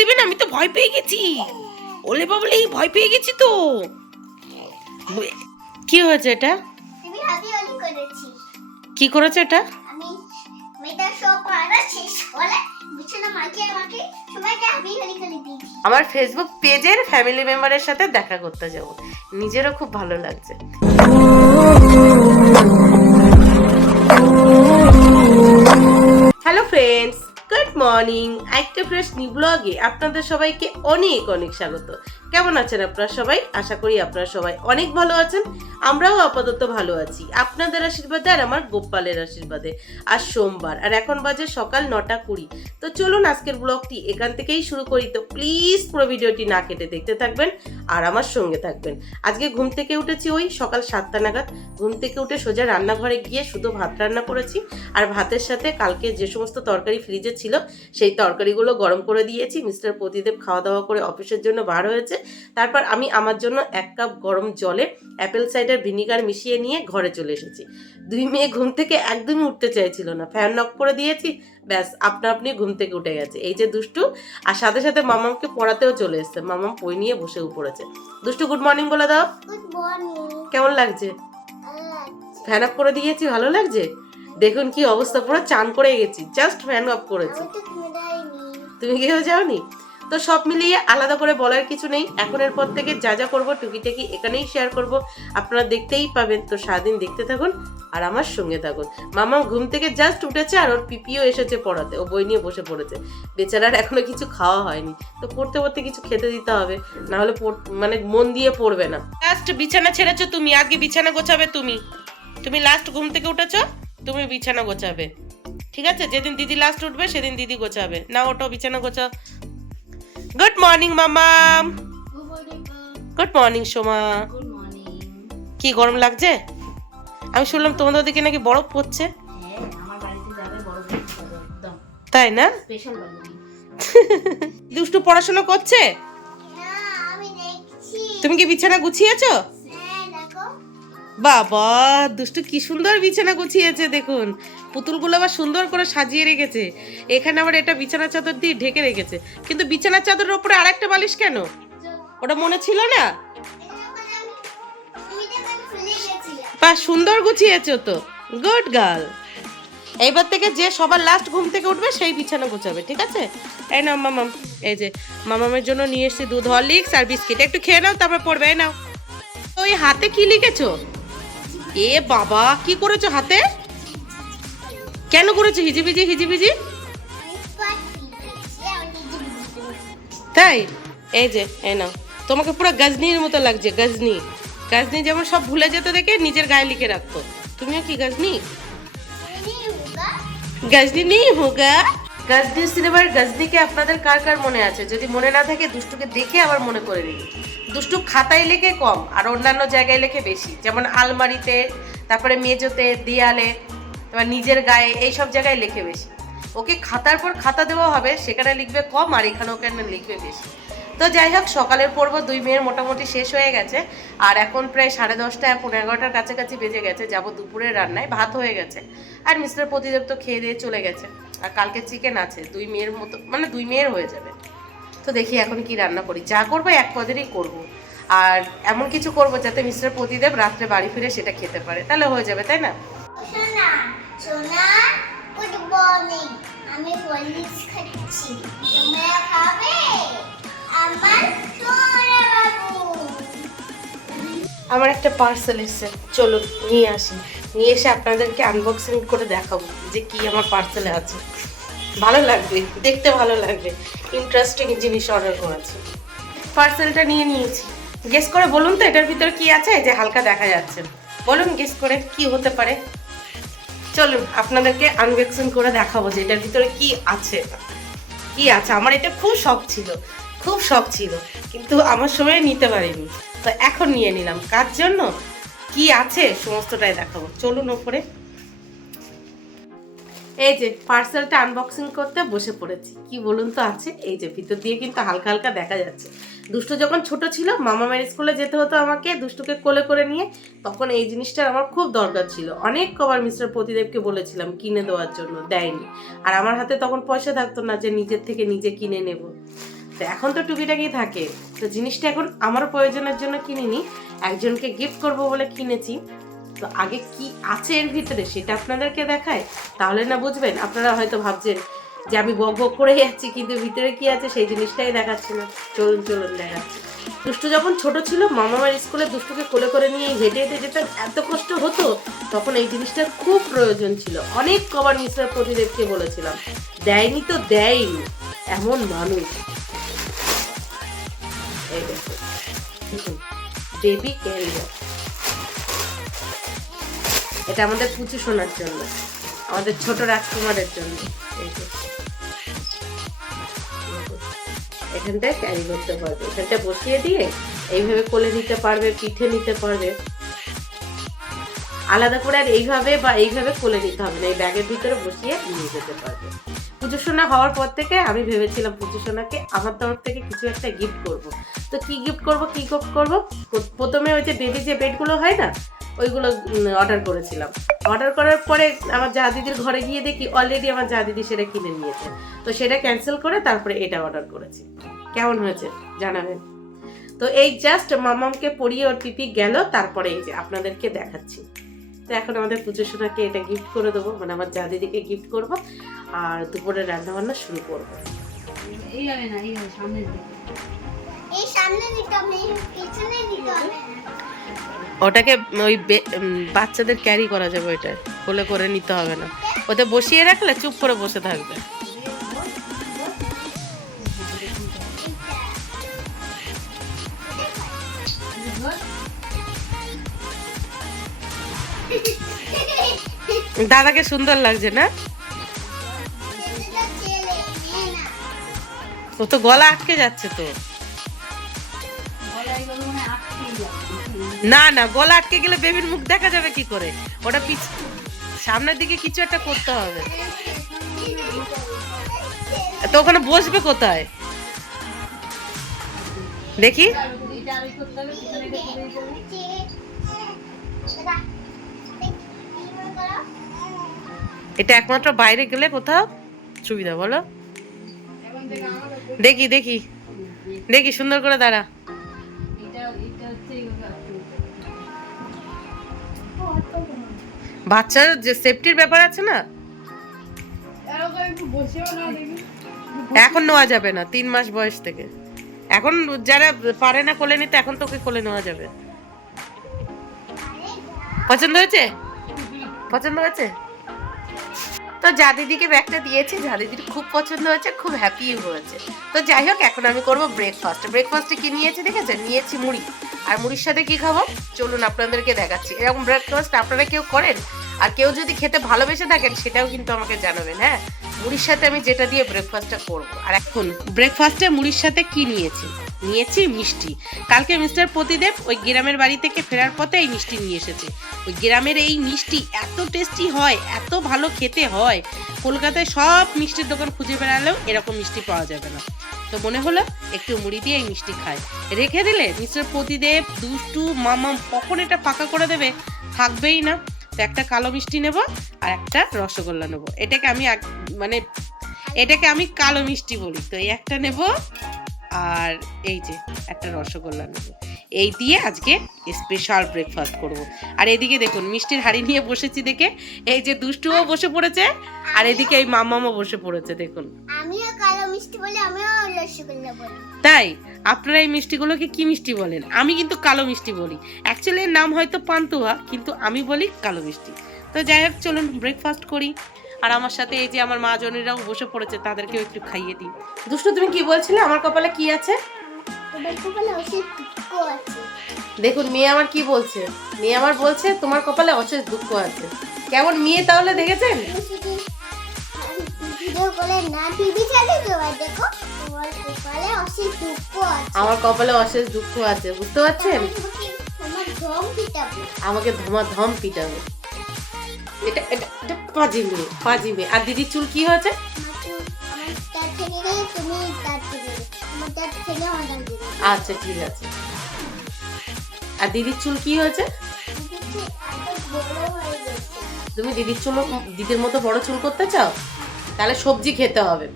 দেবে না আমি তো ভয় পেয়ে গেছি। ওলে বাবলে ভয় পেয়ে গেছি তো। কি হয়েছে এটা? কি করেছে এটা? আমার ফেসবুক পেজের ফ্যামিলি মেম্বারের সাথে দেখা করতে যাব। নিজেরও খুব ভালো লাগছে। হ্যালো ফ্রেন্ডস গুড মর্নিং একটা ফ্রেশ নিউ ব্লগে আপনাদের সবাইকে অনেক অনেক স্বাগত। কেমন আছেন আপনারা সবাই? আশা করি আপনারা সবাই অনেক ভালো আছেন। আমরাও আপাতত ভালো আছি। আপনাদের আশীর্বাদে আর আমার গোপালের আশীর্বাদে। আর সোমবার, আর এখন বাজে সকাল নটা কুড়ি। তো চলুন আজকের ব্লগটি এখান থেকেই শুরু করি। তো প্লিজ পুরো ভিডিওটি না কেটে দেখতে থাকবেন আর আমার সঙ্গে থাকবেন। আজকে ঘুম থেকে উঠেছি ওই সকাল সাতটা নাগাদ। ঘুম থেকে উঠে সোজা রান্নাঘরে গিয়ে শুধু ভাত রান্না করেছি। আর ভাতের সাথে কালকে যে সমস্ত তরকারি ফ্রিজে ছিল, সেই তরকারিগুলো গরম করে দিয়েছি। মিস্টার প্রতিদেব খাওয়া দাওয়া করে অফিসের জন্য বার হয়েছে। তারপর আমি আমার জন্য এক কাপ গরম জলে অ্যাপেল সাইডার ভিনিগার মিশিয়ে নিয়ে ঘরে চলে এসেছি। দুই মেয়ে ঘুম থেকে একদমই উঠতে চাইছিল না। ফ্যান নক করে দিয়েছি ব্যাস আপনা আপনি ঘুম থেকে উঠে গেছে। এই যে দুষ্টু আর সাথে সাথে মামামকে পড়াতেও চলে এসছে। মামাম বই নিয়ে বসেও পড়েছে দুষ্টু গুড মর্নিং বলে দাও। কেমন লাগছে? ফ্যান অফ করে দিয়েছি ভালো লাগছে? দেখুন কি অবস্থা পুরো চান করে গেছি। জাস্ট ফ্যান অফ করেছি। তুমি কেউ যাওনি? তো সব মিলিয়ে আলাদা করে বলার কিছু নেই। এখনের পর থেকে যা যা করব, টুকিটাকি এখানেই শেয়ার করব। আপনারা দেখতেই পাবেন। তো সারাদিন দেখতে থাকুন আর আমার সঙ্গে থাকুন। মামা ঘুম থেকে জাস্ট উঠেছে আর ওর পিপিও এসেছে পড়াতে। ও বই নিয়ে বসে পড়েছে। বেচারার এখনও কিছু খাওয়া হয়নি। তো পড়তে পড়তে কিছু খেতে দিতে হবে। না হলে মানে মন দিয়ে পড়বে না। লাস্ট বিছানা ছেড়েছো তুমি। আজকে বিছানা গোছাবে তুমি। তুমি লাস্ট ঘুম থেকে উঠেছো, তুমি বিছানা গোছাবে। ঠিক আছে? যেদিন দিদি লাস্ট উঠবে, সেদিন দিদি গোছাবে। না ওটো বিছানা গোছা গুড মর্নিং মামাম গুড মর্নিং সোমা কি গরম লাগছে? আমি শুনলাম তোমাদের ওদিকে নাকি বরফ পড়ছে। হ্যাঁ তাই না? দুষ্টু পড়াশোনা করছে? হ্যাঁ তুমি কি বিছানা গুছিয়েছো? হ্যাঁ বাবা দুষ্টু কি সুন্দর বিছানা গুছিয়েছে দেখুন। পুতুলগুলো আবার সুন্দর করে সাজিয়ে রেখেছে। এখানে আবার এটা বিছানা চাদর দিয়ে ঢেকে রেখেছে। কিন্তু বিছানার চাদরের উপরে আরেকটা বালিশ কেন? ওটা মনে ছিল না? বা সুন্দর গুছিয়েছো তো। গুড গার্ল এইবার থেকে যে সবার লাস্ট ঘুম থেকে উঠবে, সেই বিছানা গুছাবে, ঠিক আছে? এই নাও, মামাম। এই যে, মামামের জন্য নিয়ে এসেছি দুধ, হরলিক্স আর বিস্কিট। একটু খেয়ে নাও, তারপর পড়বে, এই নাও। ওই হাতে কি লিখেছো? এ বাবা, কি করেছ হাতে? কেন করেছ হিজিবিজি হিজিবিজি? তাই? এই যে, এই নাও। তোমাকে পুরো গজনির মতো লাগছে, গজনি। গাজনি যেমন সব ভুলে যেতে দেখে নিজের গায়ে লিখে রাখতো। তুমিও কি গাজনি? গাজনি নেই, হোগা? গাজনি সিনেমার গাজনিকে আপনাদের কার কার মনে আছে? যদি মনে না থাকে দুষ্টুকে দেখে আবার মনে করে নিন। দুষ্টু খাতায় লেখে কম, আর অন্যান্য জায়গায় লেখে বেশি। যেমন আলমারিতে, তারপরে মেজোতে দেয়ালে। তারপর নিজের গায়ে এই সব জায়গায় লেখে বেশি। ওকে খাতার পর খাতা দেওয়া হবে, সেখানে লিখবে কম আর এখানে ওখানে লিখবে বেশি। তো যাই হোক, সকালের পর্ব দুই মেয়ের মোটামুটি শেষ হয়ে গেছে। আর এখন প্রায় সাড়ে দশটা পনেরো এগারোটার কাছাকাছি বেজে গেছে, যাব দুপুরের রান্নায়, ভাত হয়ে গেছে। আর মিস্টার প্রতিদেব তো খেয়ে দিয়ে চলে গেছে। আর কালকে চিকেন আছে, দুই মেয়ের মতো মানে দুই মেয়ের হয়ে যাবে। তো দেখি এখন কি রান্না করি। যা করব এক পদেরই করব। আর এমন কিছু করব যাতে মিস্টার প্রতিদেব রাত্রে বাড়ি ফিরে সেটা খেতে পারে। তাহলে হয়ে যাবে, তাই না? সোনা গুড মর্নিং আমি খাচ্ছি। তোমরা খাবে? আমার সোনা বাবু আমার একটা পার্সেল এসেছে। চলো, নিয়ে আসি। নিয়ে এসে আপনাদেরকে আনবক্সিং করে দেখাবো যে কি আমার পার্সেলে আছে। ভালো লাগবে, দেখতে ভালো লাগবে। ইন্টারেস্টিং জিনিস অর্ডার করেছি। পার্সেলটা নিয়ে নিয়েছি। গেস করে বলুন তো, এটার ভিতরে কি আছে? যে হালকা দেখা যাচ্ছে। বলুন গেস করে কি হতে পারে। চলুন আপনাদেরকে আনবেক্সন করে দেখাবো যে এটার ভিতরে কি আছে। কি আছে? আমার এটা খুব শখ ছিল, খুব শখ ছিল, কিন্তু আমার সময় নিতে পারিনি। তো এখন নিয়ে নিলাম। কার জন্য? কি আছে? সমস্তটাই দেখাবো। চলুন ওপরে। এই যে পার্সেলটা আনবক্সিং করতে বসে পড়েছি। কি বলুন তো আছে? এই যে ভিতর দিয়ে কিন্তু হালকা হালকা দেখা যাচ্ছে। দুষ্টু যখন ছোট ছিল মামা মেয়ের স্কুলে যেতে হতো আমাকে দুষ্টুকে কোলে করে নিয়ে। তখন এই জিনিসটার আমার খুব দরকার ছিল। অনেক কবার মিস্টার প্রতিদেবকে বলেছিলাম কিনে দেওয়ার জন্য, দেয়নি। আর আমার হাতে তখন পয়সা থাকতো না যে নিজের থেকে নিজে কিনে নেব। তো এখন তো টুকিটাকি থাকে। তো জিনিসটা এখন আমার প্রয়োজনের জন্য কিনিনি। একজনকে গিফট করব বলে কিনেছি। তো আগে কি আছে এর ভিতরে সেটা আপনাদেরকে দেখায়? তাহলে না বুঝবেন, আপনারা হয়তো ভাবছেন যে আমি বক বক করে যাচ্ছি কিন্তু ভিতরে কি আছে সেই জিনিসটাই দেখাচ্ছি না। চলুন চলুন দেখাচ্ছি। দুষ্টু যখন ছোট ছিল মামার স্কুলে দুষ্টুকে কোলে করে নিয়ে হেঁটে হেঁটে যেতে এত কষ্ট হতো, তখন এই জিনিসটার খুব প্রয়োজন ছিল। অনেক কবার মিস্টার প্রতিদেবকে বলেছিলাম, দেয়নি তো দেয়নি, এমন মানুষ। বেবি ক্যারিয়ার এটা আমাদের পুচু শোনার জন্য, আমাদের ছোট রাজকুমারের জন্য। এই যে। এখানটা ক্যারি করতে পারবে। এখানটা বসিয়ে দিয়ে এইভাবে কোলে নিতে পারবে, পিঠে নিতে পারবে। আলাদা করে আর এইভাবে বা এইভাবে কোলে নিতে হবে না, এই ব্যাগের ভিতরে বসিয়ে নিয়ে যেতে পারবে। পুজো সোনা হওয়ার পর থেকে আমি ভেবেছিলাম পুজো সোনাকে আমার তরফ থেকে কিছু একটা গিফট করব। তো কি গিফট করব, কি গিফট করব? প্রথমে ওই যে বেবি যে বেডগুলো হয় না ওইগুলো অর্ডার করেছিলাম। অর্ডার করার পরে আমার যা দিদির ঘরে গিয়ে দেখি অলরেডি আমার যা দিদি সেটা কিনে নিয়েছে। তো সেটা ক্যান্সেল করে তারপরে এটা অর্ডার করেছি। কেমন হয়েছে জানাবেন? তো এই জাস্ট মামামকে পরিয়ে ওর পিপি গেল তারপরে এই যে আপনাদেরকে দেখাচ্ছি। তো এখন আমাদের পুজো সোনাকে এটা গিফট করে দেবো মানে আমার যা দিদিকে গিফট করব আর দুপুরে রান্না বান্না শুরু করব। এইভাবে না এইভাবে সামনের দিকে। এই সামনে দিতে হবে পিছনে দিতে হবে ওটাকে ওই বাচ্চাদের ক্যারি করা যাবে ওইটা। কোলে করে নিতে হবে না। ওতে বসিয়ে রাখলে চুপ করে বসে থাকবে। দাদাকে সুন্দর লাগছে না? ও তো গলা আটকে যাচ্ছে তো। না না, গলা আটকে গেলে বেবির মুখ দেখা যাবে কি করে? ওটা পিছ সামনের দিকে কিছু একটা করতে হবে। তো ওখানে বসবে কোথায়? দেখি। এটা একমাত্র বাইরে গেলে কোথাও সুবিধা, বলো। দেখি দেখি। দেখি, সুন্দর করে দাঁড়া। বাচ্চার যে সেফটির ব্যাপার আছে না? এখন নেওয়া যাবে না, তিন মাস বয়স থেকে। এখন যারা পারে না কোলে নিতে, এখন তোকে কোলে নেওয়া যাবে। পছন্দ হয়েছে? পছন্দ হয়েছে? তো যা দিদিকে ব্যাগটা দিয়েছি, যা দিদির খুব পছন্দ হয়েছে, খুব হ্যাপি হয়েছে। তো যাই হোক, এখন আমি করব ব্রেকফাস্ট ব্রেকফাস্টে কি নিয়েছি দেখেছেন? নিয়েছি মুড়ি। আর মুড়ির সাথে কি খাব? চলুন আপনাদেরকে দেখাচ্ছি। এরকম ব্রেকফাস্ট আপনারা কেউ করেন? আর কেউ যদি খেতে ভালোবেসে থাকেন, সেটাও কিন্তু আমাকে জানাবেন হ্যাঁ? মুড়ির সাথে আমি যেটা দিয়ে ব্রেকফাস্টটা করব। আর এখন ব্রেকফাস্টে মুড়ির সাথে কি নিয়েছি? নিয়েছি মিষ্টি। কালকে মিস্টার প্রতিদেব ওই গ্রামের বাড়ি থেকে ফেরার পথে এই মিষ্টি নিয়ে এসেছে। ওই গ্রামের এই মিষ্টি এত টেস্টি হয়, এত ভালো খেতে হয়, কলকাতায় সব মিষ্টির দোকান খুঁজে বেড়ালেও এরকম মিষ্টি পাওয়া যাবে না। তো মনে হলো একটু মুড়ি দিয়ে এই মিষ্টি খায় রেখে দিলে মিস্টার প্রতিদেব, দুষ্টু মামা কখন এটা ফাঁকা করে দেবে, থাকবেই না। তো একটা কালো মিষ্টি নেব আর একটা রসগোল্লা নেব। এটাকে আমি মানে এটাকে আমি কালো মিষ্টি বলি। তো এই একটা নেব আর এই যে একটা রসগোল্লা নেব। এই দিয়ে আজকে স্পেশাল ব্রেকফাস্ট করব। আর এদিকে দেখুন মিষ্টির হাড়ি নিয়ে বসেছি দেখে এই যে দুষ্টুও বসে পড়েছে আর এদিকে এই মামামও বসে পড়েছে দেখুন। আমিও কালো মিষ্টি বলি আমিও রসগোল্লা বলি। তাই আপনারা এই মিষ্টিগুলোকে কি মিষ্টি বলেন? আমি কিন্তু কালো মিষ্টি বলি। অ্যাকচুয়ালি এর নাম হয়তো পান্তুয়া কিন্তু আমি বলি কালো মিষ্টি। তো যাই হোক চলুন ব্রেকফাস্ট করি। আর আমার সাথে এই যে আমার মা জনেরাও বসে পড়েছে তাদেরকেও একটু খাইয়ে দিই। দুষ্টু তুমি কি বলছিলে? আমার কপালে কি আছে? দেখুন মেয়ে আমার কি বলছে? মেয়ে আমার বলছে তোমার কপালে অশেষ দুঃখ আছে। কেমন মেয়ে তাহলে দেখেছেন? আমার কপালে অশেষ দুঃখ আছে বুঝতে পারছেন? আমাকে ধমা ধম পিটাবে। এটা এটা এটা পাজি মেয়ে পাজি মেয়ে। আর দিদির চুল কি হয়েছে? তুমি আচ্ছা ঠিক আছে। আর দিদির চুল কি হয়েছে? হয়ে তুমি দিদির চুল, দিদির মতো বড় চুল করতে চাও? তাহলে সবজি খেতে হবে।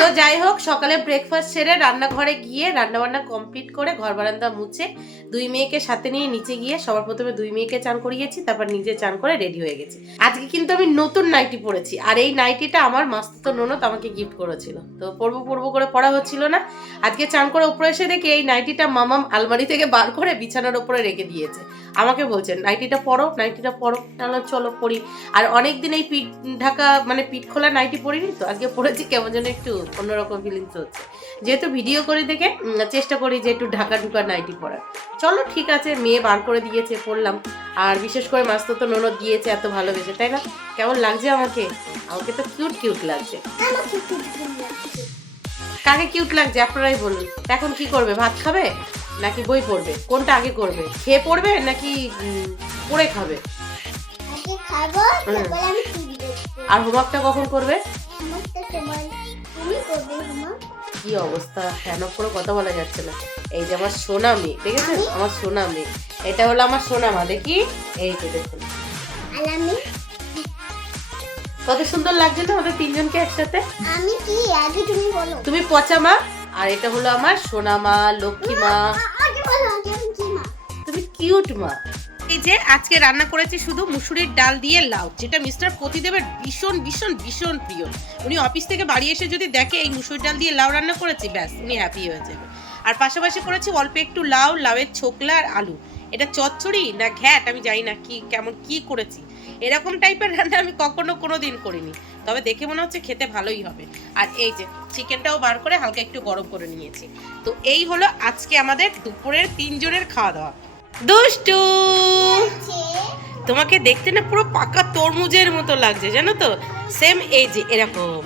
তো যাই হোক, সকালে ব্রেকফাস্ট সেরে রান্নাঘরে গিয়ে রান্না বান্না কমপ্লিট করে ঘর বারান্দা মুছে দুই মেয়েকে সাথে নিয়ে নিচে গিয়ে সবার প্রথমে দুই মেয়েকে চান করিয়েছি, তারপর নিজে চান করে রেডি হয়ে গেছি। আজকে কিন্তু আমি নতুন নাইটি পরেছি, আর এই নাইটিটা আমার মাস্ত ননদ আমাকে গিফট করেছিল। তো পরবো পরবো করে পড়া হচ্ছিল না। আজকে চান করে উপরে এসে দেখি এই নাইটিটা মামাম আলমারি থেকে বার করে বিছানার উপরে রেখে দিয়েছে। আমাকে বলছেন নাইটিটা পরো নাইটিটা পরো তাহলে চলো পরি আর অনেক দিন এই পিঠ ঢাকা মানে পিঠ খোলা নাইটি পরিনি তো, আজকে পরেছি কেমন যেন একটু অন্যরকম ফিলিংস হচ্ছে যেহেতু ভিডিও করে দেখে চেষ্টা করি যে একটু ঢাকা ঢুকা নাইটি পরার চলো ঠিক আছে মেয়ে বার করে দিয়েছে পড়লাম। আর বিশেষ করে মাস্ত তো ননদ দিয়েছে এত ভালোবেসে তাই না? কেমন লাগছে আমাকে? আমাকে তো কিউট কিউট লাগছে। কাকে কিউট লাগছে আপনারাই বলুন। এখন কি করবে ভাত খাবে? নাকি বই পড়বে? কোনটা আগে করবে? খেয়ে পড়বে নাকি পড়ে খাবে? আর হোমওয়ার্কটা কখন করবে? কি অবস্থা? ফ্যান অফ করে কথা বলা যাচ্ছে না? এই যে আমার সোনা মেয়ে দেখেছেন আমার সোনা মেয়ে এটা হলো আমার সোনা মা দেখি? এই তো দেখুন। কত সুন্দর লাগছে না ওদের তিনজনকে একসাথে। আমি কি? আগে তুমি বলো। তুমি পচা মা আর এটা হলো আমার সোনা মা। লক্ষ্মী মা? তুমি কিউট মা। এই যে আজকে রান্না করেছি শুধু মুসুরির ডাল দিয়ে লাউ, যেটা মিস্টার প্রতিদেবের ভীষণ ভীষণ ভীষণ প্রিয়। উনি অফিস থেকে বাড়ি এসে যদি দেখে এই মুসুরির ডাল দিয়ে লাউ রান্না করেছি, ব্যাস, উনি হ্যাপি হয়ে যাবে। আর পাশাপাশি করেছি অল্প একটু লাউ, লাউয়ের ছোকলা আর আলু। এটা চচ্চড়ি না ঘ্যাট? আমি জানি না কি, কেমন কি করেছি। এরকম টাইপের রান্না আমি কখনো কোনো দিন করিনি। তবে দেখে মনে হচ্ছে খেতে ভালোই হবে। আর এই যে চিকেনটাও বার করে হালকা একটু গরম করে নিয়েছি। তো এই হলো আজকে আমাদের দুপুরের তিনজনের খাওয়া দাওয়া দুষ্টু। তোমাকে দেখতে না পুরো পাকা তরমুজের মতো লাগছে জানো তো? সেম এই যে এরকম।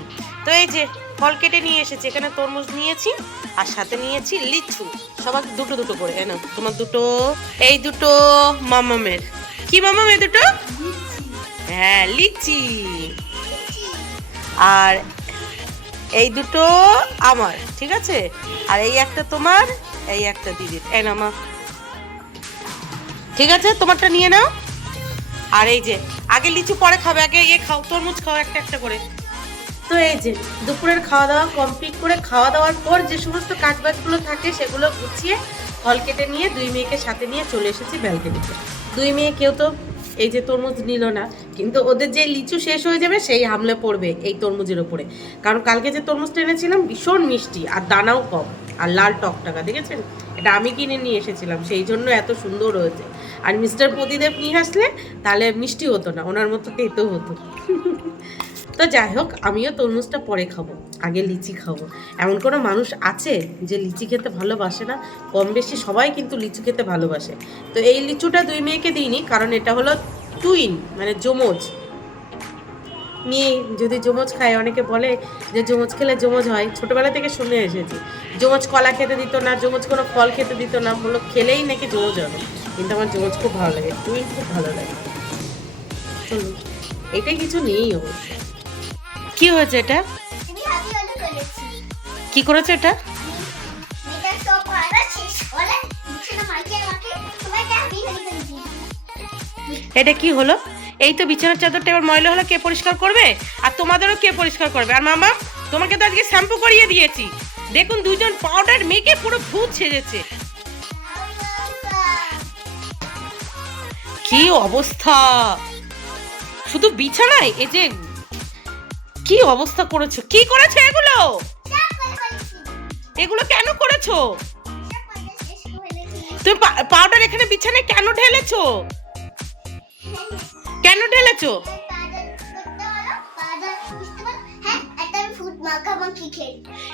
তো এই যে ফল কেটে নিয়ে এসেছি এখানে তরমুজ নিয়েছি আর সাথে নিয়েছি লিচু। সবার দুটো দুটো করে এনো তোমার দুটো এই দুটো মামামের। কি মামাম এই দুটো হ্যাঁ লিচি। আর এই দুটো আমার ঠিক আছে? আর এই একটা তোমার এই একটা দিদির। এই না মা। ঠিক আছে? তোমারটা নিয়ে নাও। আর এই যে, আগে লিচু পরে খাবে, আগে ইয়ে খাও, তরমুজ খাও একটা একটা করে। তো এই যে, দুপুরের খাওয়া দাওয়া কমপ্লিট করে খাওয়া দাওয়ার পর যে সমস্ত কাজবাজগুলো থাকে সেগুলো গুছিয়ে ফল কেটে নিয়ে দুই মেয়েকে সাথে নিয়ে চলে এসেছি ব্যালকনিতে দুই মেয়ে কেউ তো এই যে তরমুজ নিল না, কিন্তু ওদের যে লিচু শেষ হয়ে যাবে সেই হামলে পড়বে এই তরমুজের ওপরে কারণ কালকে যে তরমুজটা এনেছিলাম ভীষণ মিষ্টি, আর দানাও কম, আর লাল টকটাকা, দেখেছেন? এটা আমি কিনে নিয়ে এসেছিলাম, সেই জন্য এত সুন্দর হয়েছে। আর মিস্টার প্রদীদেব নিয়ে আসলে তাহলে মিষ্টি হতো না, ওনার মতো খেতেও হতো। তো যাই হোক, আমিও তরমুজটা পরে খাব, আগে লিচি খাব। এমন কোনো মানুষ আছে যে লিচি খেতে ভালোবাসে না? কম বেশি সবাই কিন্তু লিচু খেতে ভালোবাসে। তো এই লিচুটা দুই মেয়েকে দিইনি, কারণ এটা হলো টুইন মানে জমজ মেয়ে যদি জমজ খায়, অনেকে বলে যে জমজ খেলে জমজ হয়। ছোটোবেলা থেকে শুনে এসেছি। জমজ কলা খেতে দিত না জমজ কোনো ফল খেতে দিত না বলল খেলেই নাকি জমজ হবে। কিন্তু আমার জমজ খুব ভালো লাগে টুইন খুব ভালো লাগে। এটাই কিছু নেই অবশ্য কি হয়েছে এটা? কি করেছে এটা? এটা কি হলো? এই তো বিছানার চাদরটা এবার ময়লা হলে কে পরিষ্কার করবে? আর তোমাদেরও কে পরিষ্কার করবে? আর মামা, তোমাকে তো আজকে শ্যাম্পু করিয়ে দিয়েছি। দেখুন, দুজন পাউডার মেখে পুরো ভূত সেজেছে। কি অবস্থা? শুধু বিছানায়? এই যে কি অবস্থা করেছ? কি করেছ এগুলো? এগুলো কেন করেছ? তুমি পাউডার এখানে বিছানায় কেন ঢেলেছো? কেন ঢেলেছো?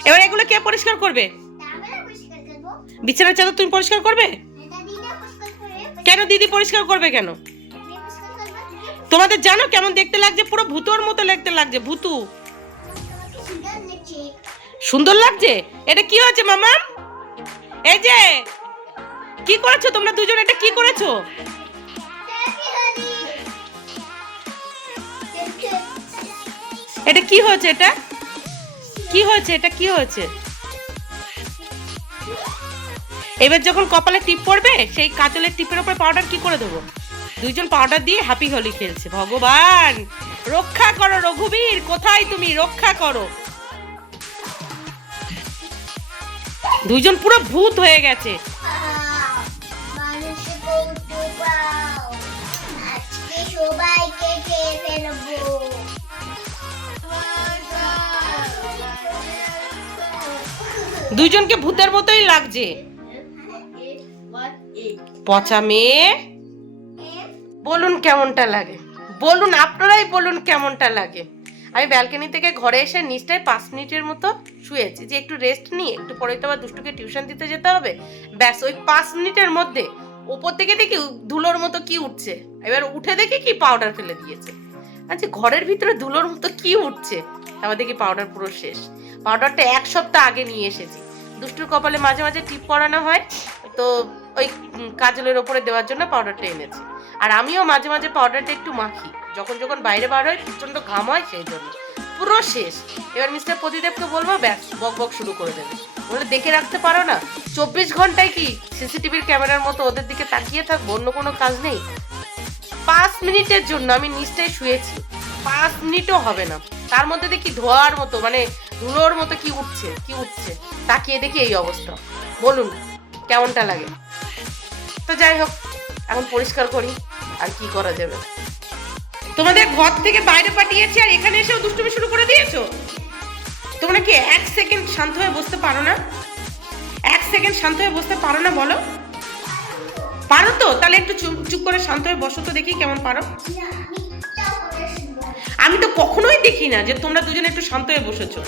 এবার এগুলো কে পরিষ্কার করবে। বিছানার চাদর তুমি পরিষ্কার করবে? কেন দিদি পরিষ্কার করবে কেন? তোমাদের জানো কেমন দেখতে লাগছে? পুরো ভূতর মতো লাগতে লাগছে, ভূতু। সুন্দর লাগছে? এটা কি হয়েছে, মামা? এই যে, কি করেছ তোমরা দুজন? এটা কি করেছ? এটা কি হয়েছে এটা? কি হয়েছে? এটা কি হয়েছে? এবার যখন কপালে টিপ পড়বে, সেই কাজলের টিপের উপরে পাউডার কি করে দেবো? দুইজন পাউডার দিয়ে হ্যাপি হোলি খেলছে। ভগবান! রক্ষা করো রঘুবীর, কোথায় তুমি? রক্ষা করো। দুইজন পুরো ভূত হয়ে গেছে। ফেলব দুইজনকে ভূতের মতোই লাগছে। পচা মেয়ে? বলুন কেমনটা লাগে। বলুন, আপনারাই বলুন কেমনটা লাগে। আমি ব্যালকনি থেকে ঘরে এসে নিচটায় পাঁচ মিনিটের মতো শুয়েছি। যে একটু রেস্ট নিই, একটু পরে তো আবার দুষ্টুকে টিউশন দিতে যেতে হবে। ব্যাস, ওই পাঁচ মিনিটের মধ্যে। ওপর থেকে দেখি ধুলোর মতো কি উঠছে। এবার উঠে দেখি কি পাউডার ফেলে দিয়েছে। আচ্ছা ঘরের ভিতরে ধুলোর মতো কি উঠছে? তারপর দেখি পাউডার পুরো শেষ। পাউডারটা এক সপ্তাহ আগে নিয়ে এসেছি। দুষ্টুর কপালে মাঝে মাঝে টিপ পরানো হয়। তো ওই কাজলের ওপরে দেওয়ার জন্য পাউডারটা এনেছি। আর আমিও মাঝে মাঝে পাউডারটা একটু মাখি। যখন যখন বাইরে বার হয় প্রচণ্ড ঘাম হয়, সেই জন্য। পুরো শেষ। এবার মিস্টার প্রদীপকে বলব, ব্যাস, বক বক শুরু করে দেবে। বলে, দেখে রাখতে পারো না। চব্বিশ ঘন্টায় কি সিসিটিভির ক্যামেরার মতো ওদের দিকে তাকিয়ে থাকব? অন্য কোনো কাজ নেই? পাঁচ মিনিটের জন্য আমি নিচটায় শুয়েছি। পাঁচ মিনিটও হবে না। তার মধ্যে দেখি ধোয়ার মতো মানে ধুলোর মতো কি উঠছে কি উঠছে। তাকিয়ে দেখি এই অবস্থা। বলুন, কেমনটা লাগে? তো যাই হোক, এখন পরিষ্কার করি আর কি করা যাবে। তোমাদের ঘর থেকে বাইরে পাঠিয়েছি আর এখানে এসেও দুষ্টুমি শুরু করে দিয়েছ? তোমরা কি এক সেকেন্ড শান্ত হয়ে বসতে পারো না? এক সেকেন্ড শান্ত হয়ে বসতে পারো না বলো? পারো তো? তাহলে একটু চুপ চুপ করে শান্ত হয়ে বসো তো দেখি কেমন পারো। আমি তো কখনোই দেখি না যে তোমরা দুজনে একটু শান্ত হয়ে বসেছো।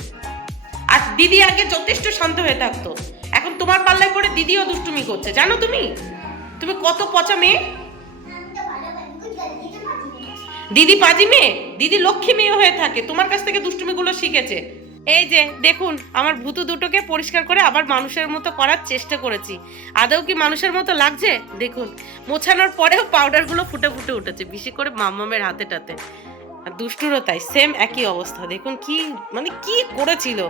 আর দিদি আগে যথেষ্ট শান্ত হয়ে থাকতো। এখন তোমার পাল্লায় পড়ে দিদিও দুষ্টুমি করছে, জানো তুমি? তুমি কত পচা মেয়ে? দিদি পাজি মেয়ে? দিদি লক্ষ্মী মেয়ে হয়ে থাকে। তোমার কাছ থেকে দুষ্টুমিগুলো শিখেছে। এই যে দেখুন আমার ভূতু দুটোকে পরিষ্কার করে আবার মানুষের মতো করার চেষ্টা করেছি। আদৌ কি মানুষের মতো লাগছে? দেখুন মোছানোর পরেও পাউডারগুলো ফুটে ফুটে উঠেছে বেশি করে মামামের হাতে টাতে। দুষ্টুরও তাই সেম একই অবস্থা। দেখুন কি মানে কি করেছিল?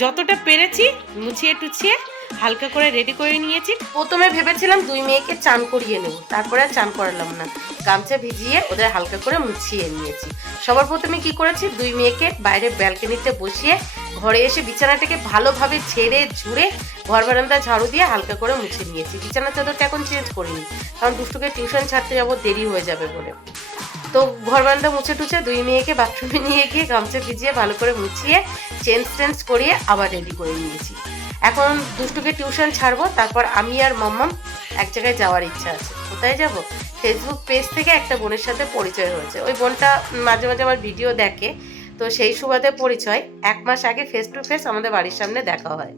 যতটা পেরেছি মুছিয়ে টুছিয়ে হালকা করে রেডি করে নিয়েছি। প্রথমে ভেবেছিলাম দুই মেয়েকে চান করিয়ে নেব, তারপরে আর চান করালাম না। গামছা ভিজিয়ে ওদের হালকা করে মুছিয়ে নিয়েছি। সবার প্রথমে কি করেছি, দুই মেয়েকে বাইরে ব্যালকনিতে বসিয়ে ঘরে এসে বিছানাটাকে ভালোভাবে ছেড়ে ঝুড়ে ঘর বারান্দা ঝাড়ু দিয়ে হালকা করে মুছে নিয়েছি। বিছানার চাদরটা এখন চেঞ্জ করিনি, কারণ দুষ্টুকে টিউশন ছাড়তে যাব দেরি হয়ে যাবে বলে। তো ঘর বারান্দা মুছে টুছে দুই মেয়েকে বাথরুমে নিয়ে গিয়ে গামছা ভিজিয়ে ভালো করে মুছিয়ে চেঞ্জ টেঞ্জ করিয়ে আবার রেডি করে নিয়েছি। এখন দুষ্টুকে টিউশন ছাড়বো, তারপর আমি আর মাম্মাম এক জায়গায় যাওয়ার ইচ্ছা আছে। কোথায় যাব? ফেসবুক পেজ থেকে একটা বোনের সাথে পরিচয় হয়েছে। ওই বোনটা মাঝে মাঝে আমার ভিডিও দেখে, তো সেই সুবাদে পরিচয়। এক মাস আগে ফেস টু ফেস আমাদের বাড়ির সামনে দেখা হয়।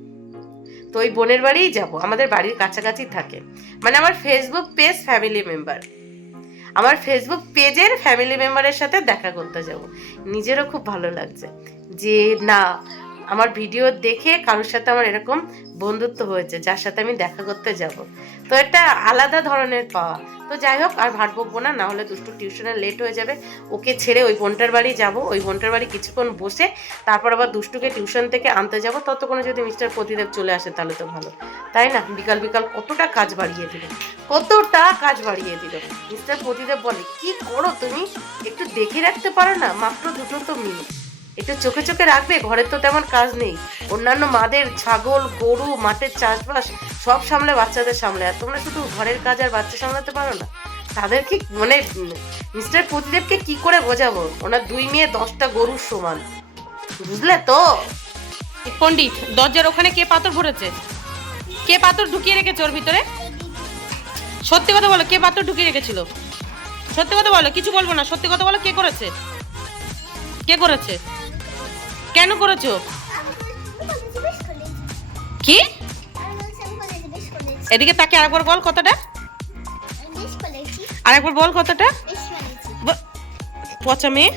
তো ওই বোনের বাড়িই যাব। আমাদের বাড়ির কাছাকাছি থাকে। মানে আমার ফেসবুক পেজ ফ্যামিলি মেম্বার আমার ফেসবুক পেজের ফ্যামিলি মেম্বারের সাথে দেখা করতে যাব। নিজেরও খুব ভালো লাগছে। যে না আমার ভিডিও দেখে কারোর সাথে আমার এরকম বন্ধুত্ব হয়েছে, যার সাথে আমি দেখা করতে যাব। তো এটা আলাদা ধরনের পাওয়া। তো যাই হোক, আর ভাট বকবো না না হলে দুষ্টু টিউশনে লেট হয়ে যাবে। ওকে ছেড়ে ওই বোনটার বাড়ি যাব, ওই বোনটার বাড়ি কিছুক্ষণ বসে তারপর আবার দুষ্টুকে টিউশন থেকে আনতে যাব। ততক্ষণে যদি মিস্টার প্রতিদেব চলে আসে, তাহলে তো ভালো। তাই না? বিকাল বিকাল কতটা কাজ বাড়িয়ে দিল, কতটা কাজ বাড়িয়ে দিল। মিস্টার প্রতিদেব বলে, কি করো তুমি? একটু দেখে রাখতে পারো না? মাত্র দুটো তো মেয়ে একটু চোখে চোখে রাখবে, ঘরে তো তেমন কাজ নেই। অন্যান্য মাদের ছাগল, গরু, মাঠের চাষবাস সব সামলে বাচ্চাদের সামলে। আর তোমরা শুধু ঘরের কাজ আর বাচ্চা সামলাতে পারো না। তাদের কি মানে মিস্টার প্রতিদেবকে কি করে বোঝাবো? ওনার দুই মেয়ে, দশটা গরুর সমান। বুঝলে তো? পণ্ডিত, দরজার ওখানে কে পাথর ভরেছে কে পাথর ঢুকিয়ে রেখেছে ওর ভিতরে? সত্যি কথা বলো, কে পাথর ঢুকিয়ে রেখেছিল? সত্যি কথা বলো, কিছু বলব না, সত্যি কথা বলো, কে করেছে? কে করেছে? কেন করেছ? কি? এদিকে তাকে আরেকবার বল কতটা আরেকবার বল কতটা পচা মেয়ে।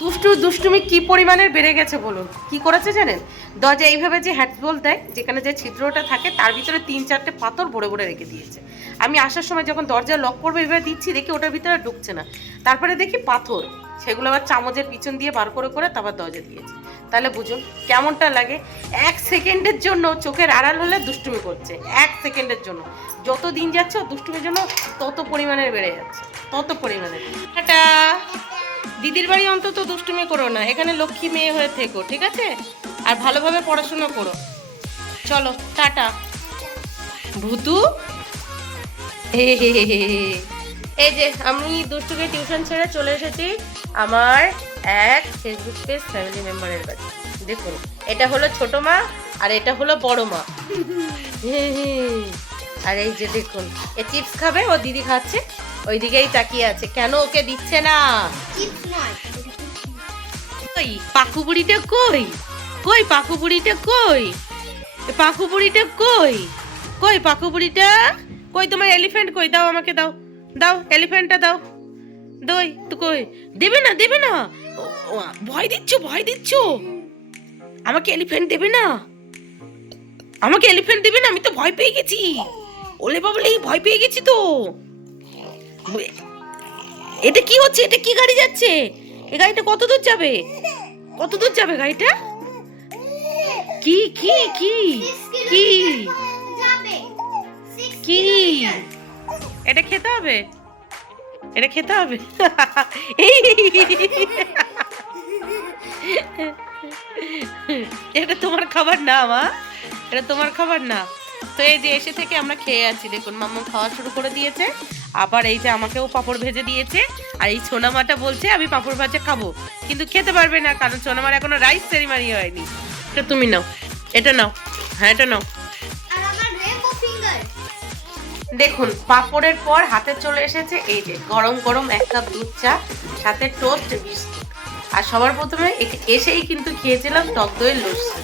দুষ্টু, দুষ্টুমি কি পরিমাণের বেড়ে গেছে বলুন? কি করেছে জানেন? দরজা এইভাবে যে হ্যান্ডবল দেয়, যেখানে যে ছিদ্রটা থাকে, তার ভিতরে তিন চারটে পাথর ভরে ভরে রেখে দিয়েছে। আমি আসার সময় যখন দরজা লক করব এভাবে দিচ্ছি, দেখি ওটার ভিতরে ঢুকছে না। তারপরে দেখি পাথর। সেগুলো আবার চামচের পিছন দিয়ে বার করে করে তারপর দরজা দিয়েছে। তাহলে বুঝুন কেমনটা লাগে। এক সেকেন্ডের জন্য চোখের আড়াল হলে দুষ্টুমি করছে। এক সেকেন্ডের জন্য। যত দিন যাচ্ছে দুষ্টুমির জন্য তত পরিমাণে বেড়ে যাচ্ছে। তত পরিমাণে এটা দিদির বাড়ি অন্তত দুষ্টুমি করো না। এখানে লক্ষ্মী মেয়ে হয়ে থেকো, ঠিক আছে? আর ভালোভাবে পড়াশুনো করো। চলো, টাটা। ভূতু। এই যে, আমি দুষ্টুকে টিউশন ছেড়ে চলে এসেছি। আমার এক ফেসবুক পেজ ফ্যামিলি মেম্বারের কাছে দেখুন, এটা হলো ছোট মা আর এটা হলো বড় মা। আর এই যে দেখুন, এ চিপস খাবে, ও দিদি খাচ্ছে ওই দিকেই তাকিয়ে আছে। কেন ওকে দিচ্ছে না? কই? পাখু বুড়িটা কই? কই পাখু বুড়িটা কই? পাখু বুড়িটা কই? কই পাখু বুড়িটা কই তোমার এলিফ্যান্ট কই? দাও আমাকে, দাও। দাও এলিফ্যান্টটা দাও। দই তো কই? দেবে না দেবে না। ভয় দিচ্ছ ভয় দিচ্ছ। আমাকে এলিফ্যান্ট দেবে না। আমাকে এলিফ্যান্ট দেবে না আমি তো ভয় পেয়ে গেছি। ওলে বাবলে ভয় পেয়ে গেছি তো। এটা কি হচ্ছে? এটা কি গাড়ি যাচ্ছে? এই গাড়িটা কত দূর যাবে? কত দূর যাবে গাড়িটা? কি কি কি কি? কি? এটা খেতে হবে? এটা খেতে হবে? এটা তোমার খাবার না, মা। এটা তোমার খাবার না। তো এই যে এসে থেকে আমরা খেয়ে আছি। দেখুন, মাম্মা খাওয়া শুরু করে দিয়েছে। আবার এই যে আমাকেও পাঁপড় ভেজে দিয়েছে। আর এই সোনামাটা বলছে, আমি পাঁপড় ভাজা খাব। কিন্তু খেতে পারবে না, কারণ সোনামার এখনও রাইস সেরিমানি হয়নি। এটা তুমি নাও। এটা নাও। হ্যাঁ এটা নাও। দেখুন, পাপড়ের পর হাতে চলে এসেছে এই যে গরম গরম এক কাপ দুধ চা, সাথে টোস্ট বিস্কুট আর সবার প্রথমে এসেই কিন্তু খেয়েছিলাম টক দইয়ের লস্যি।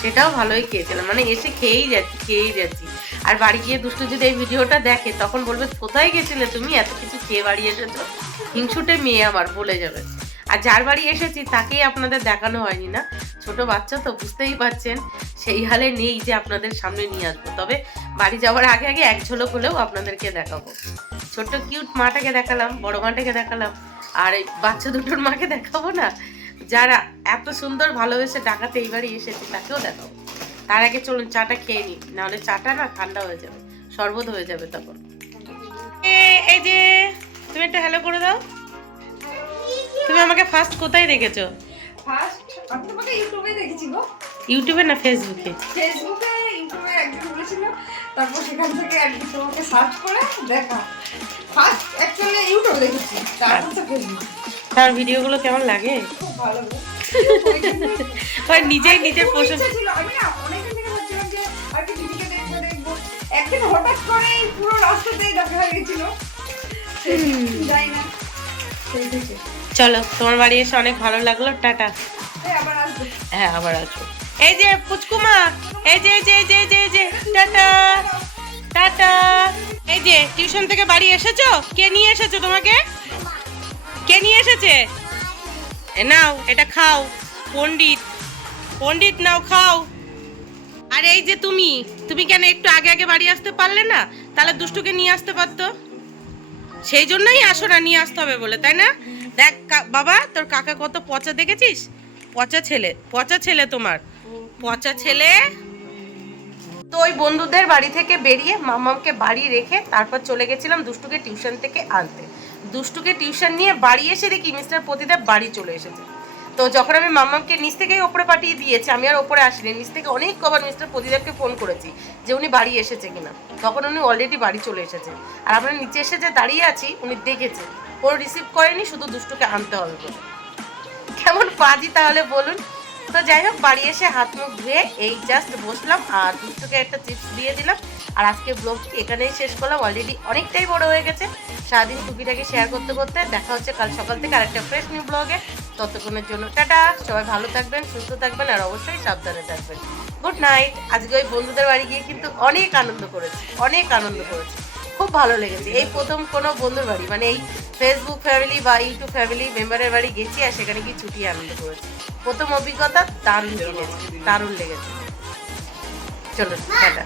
সেটাও ভালোই খেয়েছিলাম মানে এসে খেয়েই যাচ্ছি খেয়েই যাচ্ছি। আর বাড়ি গিয়ে দুষ্টু যদি এই ভিডিওটা দেখে, তখন বলবে, কোথায় গেছিলে তুমি? এত কিছু খেয়ে বাড়ি এসেছ। হিংসুটে মেয়ে আমার, বলে যাবে। আর যার বাড়ি এসেছি, তাকেই আপনাদের দেখানো হয়নি না। ছোট বাচ্চা তো বুঝতেই পারছেন, সেই হালে নেই যে আপনাদের সামনে নিয়ে আসব। তবে বাড়ি যাওয়ার আগে আগে এক ঝলক হলেও আপনাদেরকে দেখাবো। ছোট্ট কিউট মাটাকে দেখালাম, বড় মাটাকে দেখালাম, আর এই বাচ্চা দুটোর মাকে দেখাবো না, যারা এত সুন্দর ভালোবেসে ডাকাতে এই বাড়ি এসেছে, তাকেও দেখাবো। তার আগে চলুন চাটা খেয়ে নিই, নাহলে চাটা না ঠান্ডা হয়ে যাবে, শরবত হয়ে যাবে তখন। এই যে, তুমি একটা হ্যালো করে দাও। তুমি আমাকে ফার্স্ট কোথায় দেখেছ? ফার্স্ট আমি তোমাকে ইউটিউবে দেখেছি গো। ইউটিউবে না ফেসবুকে ফেসবুকে ইউটিউবে একজন বলেছিল তারপর সেখান থেকে একদিন তোমাকে সার্চ করে দেখা। ফার্স্ট অ্যাকচুয়ালি ইউটিউব দেখেছি তারপর তো ফেসবুক তার ভিডিওগুলো কেমন লাগে? খুব ভালো নিজেই নিজের ছিল আমি না অনেকদিন থেকে ভাবছিলাম যে আর কি দিদিকে দেখব দেখব। একদিন হঠাৎ করে পুরো রাস্তাতেই দেখা হয়ে গেছিল। যাই না। চলো, তোমার বাড়ি এসে অনেক ভালো লাগল, টাটা। হ্যাঁ আবার আসব। এই যে, পুচকুমা, এই যে যে যে যে যে, টাটা টাটা। এই যে, টিউশন থেকে বাড়ি এসেছ? কে নিয়ে এসেছ তোমাকে? কে নিয়ে এসেছে? নাও, এটা খাও, পণ্ডিত। পণ্ডিত, নাও, খাও। আর এই যে তুমি তুমি কেন একটু আগে আগে বাড়ি আসতে পারলে না? তাহলে দুষ্টুকে নিয়ে আসতে পারতো। সেই জন্যই আসো না, নিয়ে আসতে হবে বলে, তাই না? দেখ বাবা, তোর কাকা কত পচা দেখেছিস? পচা ছেলে পচা ছেলে তোমার। পচা ছেলে। তো ওই বন্ধুদের বাড়ি থেকে বেরিয়ে মামামকে বাড়ি রেখে তারপর চলে গেছিলাম দুষ্টুকে টিউশন থেকে আনতে। দুষ্টুকে টিউশন নিয়ে বাড়ি এসে দেখি মিস্টার প্রতিদেব বাড়ি চলে এসেছে। তো যখন আমি মামামকে নিচ থেকেই ওপরে পাঠিয়ে দিয়েছি, আমি আর ওপরে আসিনি, নিচ থেকে অনেক কবার মিস্টার প্রতিদেবকে ফোন করেছি যে উনি বাড়ি এসেছে কিনা। তখন উনি অলরেডি বাড়ি চলে এসেছে। আর আমরা নিচে এসে যে দাঁড়িয়ে আছি, উনি দেখেছে। কোনো রিসিভ করেনি, শুধু দুষ্টুকে আনতে হবে। কেমন পাজি তাহলে বলুন। তো যাই হোক, বাড়ি এসে হাত মুখ ধুয়ে এই জাস্ট বসলাম, আর দুষ্টুকে একটা চিপস দিয়ে দিলাম। আর আজকে ব্লগটি এখানেই শেষ করলাম অলরেডি অনেকটাই বড় হয়ে গেছে। সারাদিন টুকিটাকে শেয়ার করতে করতে দেখা হচ্ছে কাল সকাল থেকে আরেকটা ফ্রেশ নিউ ব্লগে ততক্ষণের জন্য টাটা, সবাই ভালো থাকবেন, সুস্থ থাকবেন, আর অবশ্যই সাবধানে থাকবেন। গুড নাইট আজকে ওই বন্ধুদের বাড়ি গিয়ে কিন্তু অনেক আনন্দ করেছি, অনেক আনন্দ করেছি। খুব ভালো লেগেছে। এই প্রথম কোনো বন্ধুর বাড়ি মানে এই ফেসবুক ফ্যামিলি বা ইউটিউব ফ্যামিলি মেম্বারের বাড়ি গেছি আর সেখানে গিয়ে ছুটি আনন্দ করেছি। প্রথম অভিজ্ঞতা দারুণ লেগেছে দারুণ লেগেছে। চলো, টাটা।